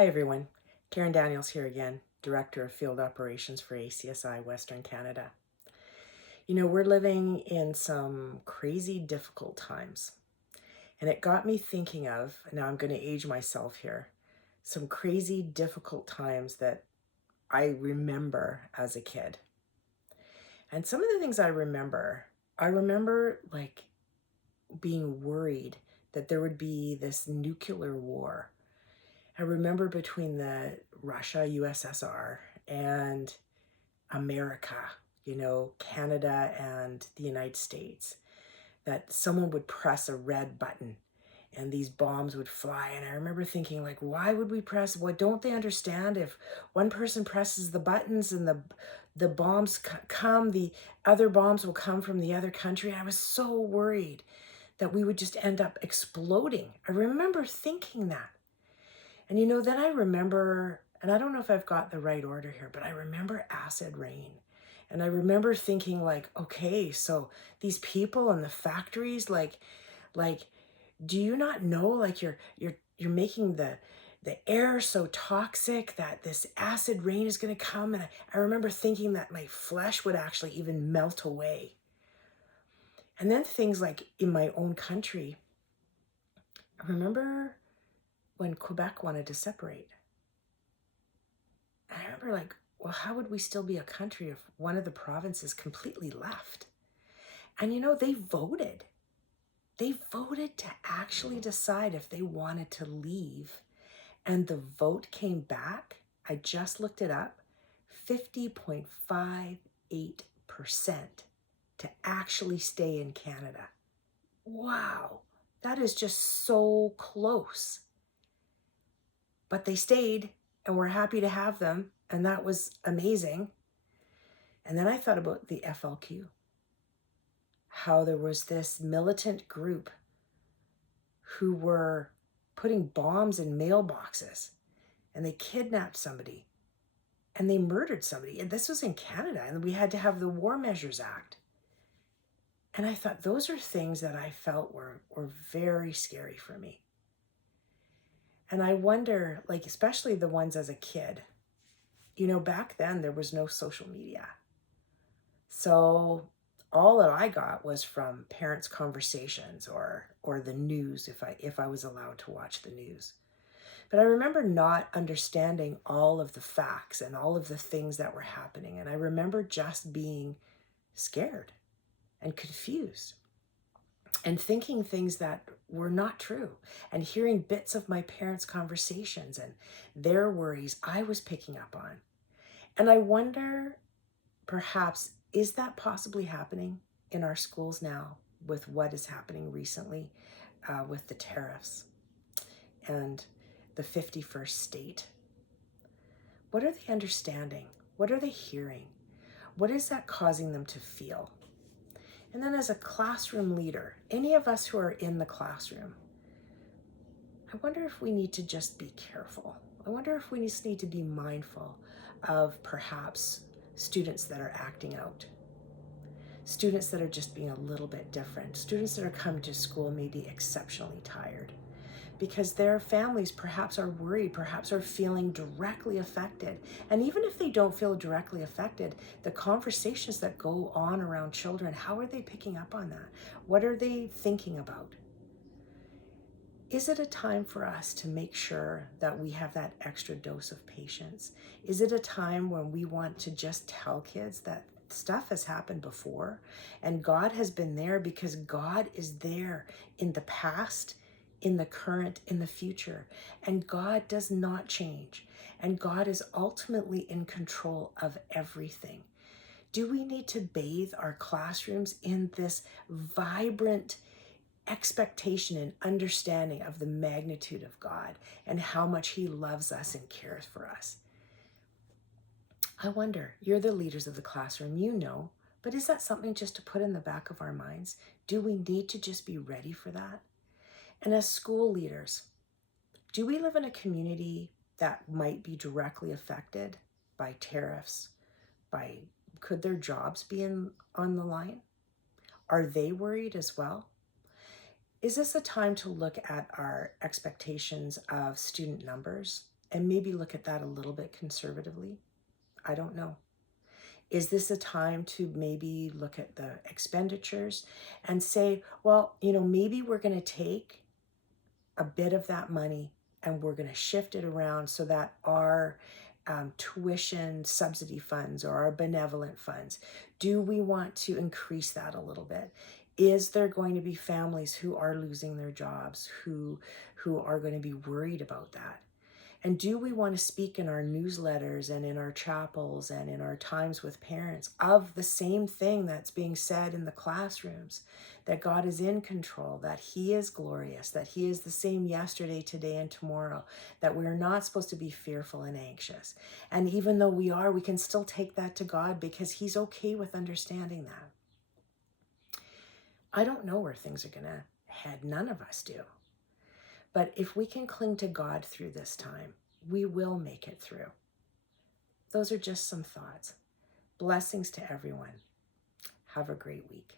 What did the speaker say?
Hi everyone, Karen Daniels here again, Director of Field Operations for ACSI Western Canada. You know, we're living in some crazy difficult times, and it got me thinking of, now I'm going to age myself here, some crazy difficult times that I remember as a kid. And some of the things I remember like being worried that there would be this nuclear war. I remember between the Russia, USSR, and America, Canada and the United States, that someone would press a red button and these bombs would fly. And I remember thinking, like, why would we press? What don't they understand? If one person presses the buttons and the bombs come, the other bombs will come from the other country. I was so worried that we would just end up exploding. I remember thinking that. And then I remember, and I don't know if I've got the right order here, but I remember acid rain. And I remember thinking like, okay, so these people in the factories, like, do you not know, like you're making the air so toxic that this acid rain is going to come? And I remember thinking that my flesh would actually even melt away. And then things like in my own country, I remember when Quebec wanted to separate. I remember like, well, how would we still be a country if one of the provinces completely left? And they voted. They voted to actually decide if they wanted to leave. And the vote came back, I just looked it up, 50.58% to actually stay in Canada. Wow, that is just so close. But they stayed, and we're happy to have them, and that was amazing. And then I thought about the FLQ, how there was this militant group who were putting bombs in mailboxes, and they kidnapped somebody and they murdered somebody. And this was in Canada, and we had to have the War Measures Act. And I thought those are things that I felt were very scary for me. And I wonder, like, especially the ones as a kid, back then there was no social media. So all that I got was from parents' conversations or the news if I was allowed to watch the news. But I remember not understanding all of the facts and all of the things that were happening. And I remember just being scared and confused and thinking things that were not true and hearing bits of my parents' conversations and their worries I was picking up on. And I wonder, perhaps, is that possibly happening in our schools now with what is happening recently with the tariffs and the 51st state? What are they understanding? What are they hearing? What is that causing them to feel? And then as a classroom leader, any of us who are in the classroom, I wonder if we need to just be careful. I wonder if we just need to be mindful of perhaps students that are acting out, students that are just being a little bit different, students that are coming to school maybe exceptionally tired because their families perhaps are worried, perhaps are feeling directly affected. And even if they don't feel directly affected, the conversations that go on around children, how are they picking up on that? What are they thinking about? Is it a time for us to make sure that we have that extra dose of patience? Is it a time when we want to just tell kids that stuff has happened before and God has been there because God is there in the past, in the current, in the future, and God does not change, and God is ultimately in control of everything? Do we need to bathe our classrooms in this vibrant expectation and understanding of the magnitude of God and how much He loves us and cares for us? I wonder, you're the leaders of the classroom, but is that something just to put in the back of our minds? Do we need to just be ready for that? And as school leaders, do we live in a community that might be directly affected by tariffs? Could their jobs be on the line? Are they worried as well? Is this a time to look at our expectations of student numbers and maybe look at that a little bit conservatively. I don't know. Is this a time to maybe look at the expenditures and say, well, maybe we're going to take a bit of that money and we're going to shift it around so that our tuition subsidy funds or our benevolent funds, do we want to increase that a little bit? Is there going to be families who are losing their jobs, who are going to be worried about that? And do we want to speak in our newsletters and in our chapels and in our times with parents of the same thing that's being said in the classrooms, that God is in control, that he is glorious, that he is the same yesterday, today, and tomorrow, that we're not supposed to be fearful and anxious. And even though we are, we can still take that to God because he's okay with understanding that. I don't know where things are going to head. None of us do. But if we can cling to God through this time, we will make it through. Those are just some thoughts. Blessings to everyone. Have a great week.